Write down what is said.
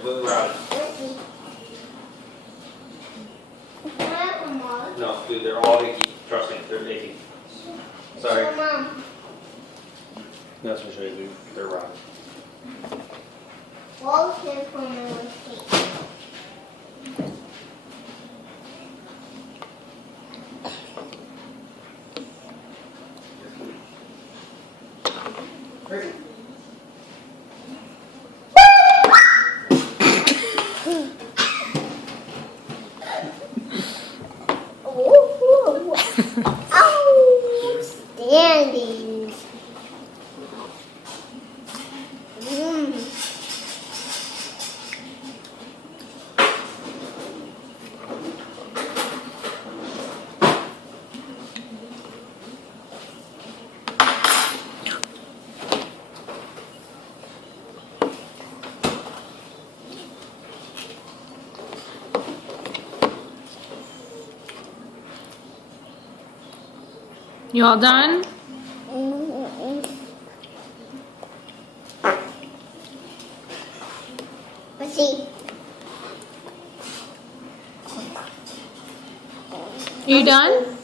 completely rotted. No, dude, they're all icky. Trust me, they're icky. Sorry. So, Mom. That's what show you, dude. They're rotted. Wall here for my cake. Great. Oh, standing. You all done? Let's see. You done?